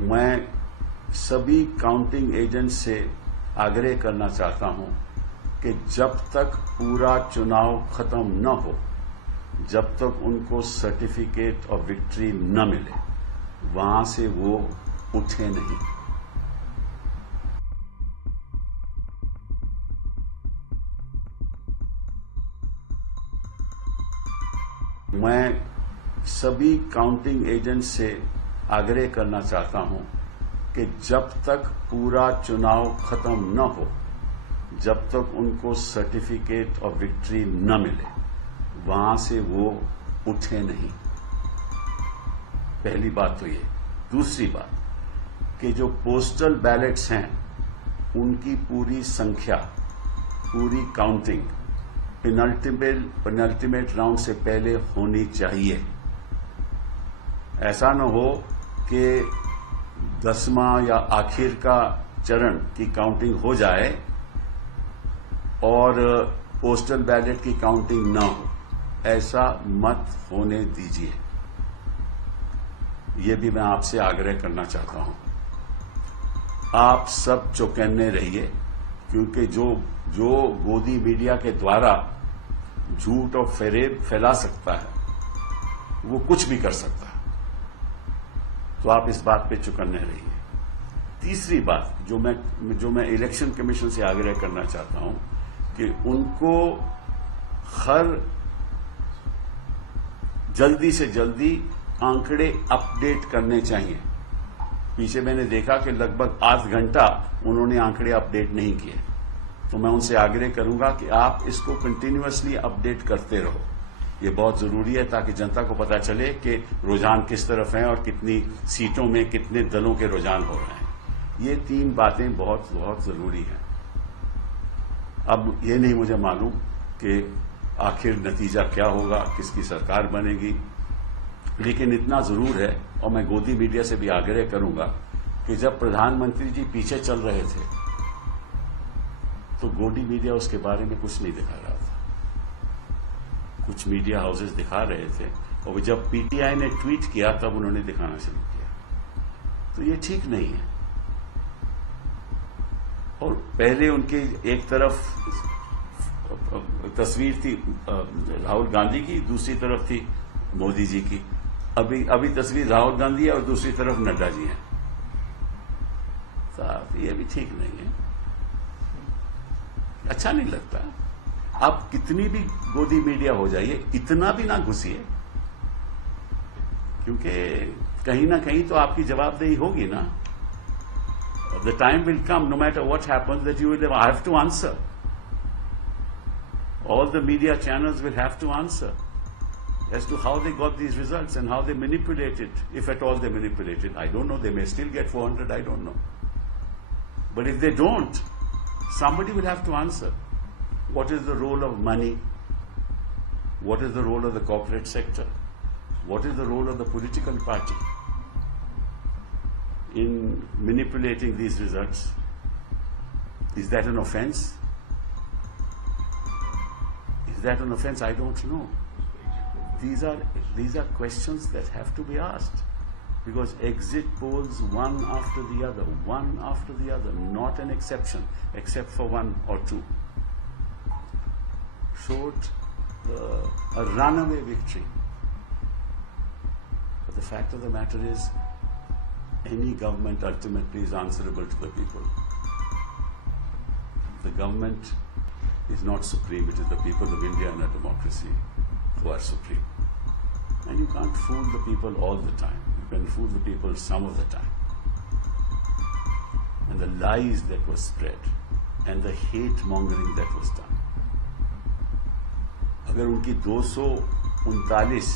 मैं सभी counting agent से आग्रह करना चाहता हूं कि जब तक पूरा चुनाव खत्म न हो, जब तक उनको सर्टिफिकेट ऑफ विक्ट्री न मिले, वहां से वो उठे नहीं। मैं सभी काउंटिंग एजेंट से आग्रह करना चाहता हूं कि जब तक पूरा चुनाव खत्म न हो, जब तक उनको सर्टिफिकेट ऑफ विक्ट्री न मिले, वहां से वो उठे नहीं। पहली बात तो ये। दूसरी बात कि जो पोस्टल बैलेट्स हैं उनकी पूरी संख्या, पूरी काउंटिंग पेनल्टीमेट राउंड से पहले होनी चाहिए। ऐसा न हो कि 10वां या आखिर का चरण की काउंटिंग हो जाए और पोस्टल बैलेट की काउंटिंग न हो। ऐसा मत होने दीजिए। ये भी मैं आपसे आग्रह करना चाहता हूं। आप सब चौकन्ने रहिए, क्योंकि जो गोदी मीडिया के द्वारा झूठ और फेरेब फैला सकता है वो कुछ भी कर सकता है। तो आप इस बात पे चौकन्ने रहिए। तीसरी बात जो मैं इलेक्शन कमीशन से आग्रह करना चाहता हूं कि उनको हर जल्दी से जल्दी आंकड़े अपडेट करने चाहिए। पीछे मैंने देखा कि लगभग 8 घंटा उन्होंने आंकड़े अपडेट नहीं किए। तो मैं उनसे आग्रह करूंगा कि आप इसको कंटिन्यूअसली अपडेट करते रहो। ये बहुत जरूरी है ताकि जनता को पता चले कि रुझान किस तरफ है और कितनी सीटों में कितने दलों के रुझान हो रहे हैं। ये 3 बातें बहुत बहुत जरूरी हैं। अब ये नहीं मुझे मालूम कि आखिर नतीजा क्या होगा, किसकी सरकार बनेगी, लेकिन इतना जरूर है और मैं गोदी मीडिया से भी आग्रह करूंगा कि जब प्रधानमंत्री जी पीछे चल रहे थे तो गोदी मीडिया उसके बारे में कुछ नहीं दिखा रहा था। कुछ मीडिया हाउसेस दिखा रहे थे और जब पीटीआई ने ट्वीट किया तब उन्होंने दिखाना शुरू किया। तो ये ठीक नहीं है। और पहले उनके एक तरफ तस्वीर थी राहुल गांधी की, दूसरी तरफ थी मोदी जी की। अभी तस्वीर राहुल गांधी है और दूसरी तरफ नड्डा जी हैं। साहब ये भी ठीक नहीं है, अच्छा नहीं लगता। आप कितनी भी गोदी मीडिया हो जाइए, इतना भी ना घुसिए, क्योंकि कहीं ना कहीं तो आपकी जवाबदेही होगी ना। The time will come, no matter what happens, that you will have to answer. All the media channels will have to answer as to how they got these results and how they manipulated, if at all they manipulated. I don't know, they may still get 400, I don't know. But if they don't, somebody will have to answer. What is the role of money? What is the role of the corporate sector? What is the role of the political party in manipulating these results? Is that an offense? Is that an offense? I don't know. These are questions that have to be asked, because exit polls one after the other, not an exception, except for one or two, showed a runaway victory. But the fact of the matter is, any government ultimately is answerable to the people. The government is not supreme, it is the people of India and a democracy who are supreme. And you can't fool the people all the time. You can fool the people some of the time. And the lies that were spread and the hate mongering that was done. अगर उनकी 239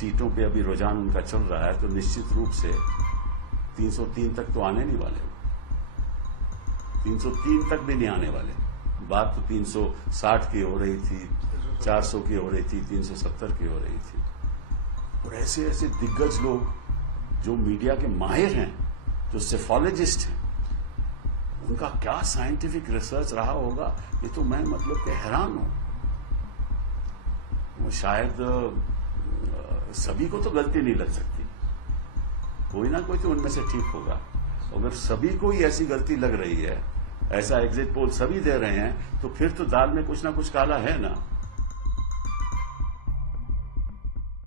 सीटों पे अभी रुझान उनका चल रहा है तो निश्चित रूप से 303 तक तो आने नहीं वाले, 303 तक भी नहीं आने वाले। बात तो 360 की हो रही थी, 400 की हो रही थी, 370 की हो रही थी। और ऐसे ऐसे दिग्गज लोग जो मीडिया के माहिर हैं, जो सेफोलॉजिस्ट हैं, उनका क्या साइंटिफिक रिसर्च रहा होगा, ये तो मैं मतलब कि हैरान हूं। वो शायद सभी को तो गलती नहीं लग सकती, कोई ना कोई तो उनमें से ठीक होगा। अगर सभी को ही ऐसी गलती लग रही है, ऐसा एग्जिट पोल सभी दे रहे हैं, तो फिर तो दाल में कुछ ना कुछ काला है ना।